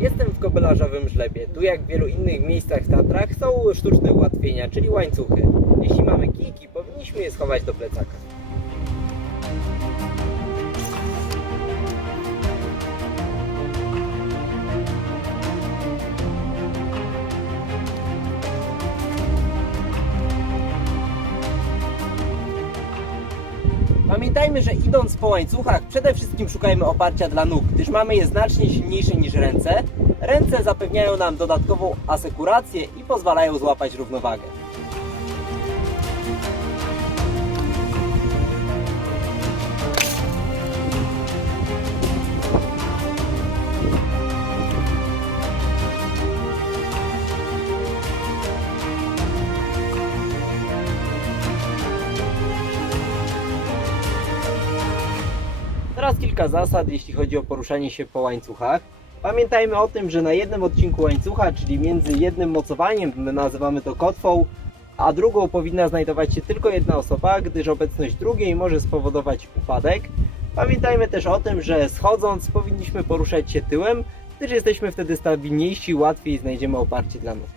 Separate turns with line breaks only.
Jestem w Kobelarzowym Żlebie. Tu jak w wielu innych miejscach w Tatrach są sztuczne ułatwienia, czyli łańcuchy. Jeśli mamy kijki, powinniśmy je schować do plecaka. Pamiętajmy, że idąc po łańcuchach, przede wszystkim szukajmy oparcia dla nóg, gdyż mamy je znacznie silniejsze niż ręce. Ręce zapewniają nam dodatkową asekurację i pozwalają złapać równowagę. Teraz kilka zasad, jeśli chodzi o poruszanie się po łańcuchach. Pamiętajmy o tym, że na jednym odcinku łańcucha, czyli między jednym mocowaniem, my nazywamy to kotwą, a drugą powinna znajdować się tylko jedna osoba, gdyż obecność drugiej może spowodować upadek. Pamiętajmy też o tym, że schodząc powinniśmy poruszać się tyłem, gdyż jesteśmy wtedy stabilniejsi, łatwiej znajdziemy oparcie dla nóg.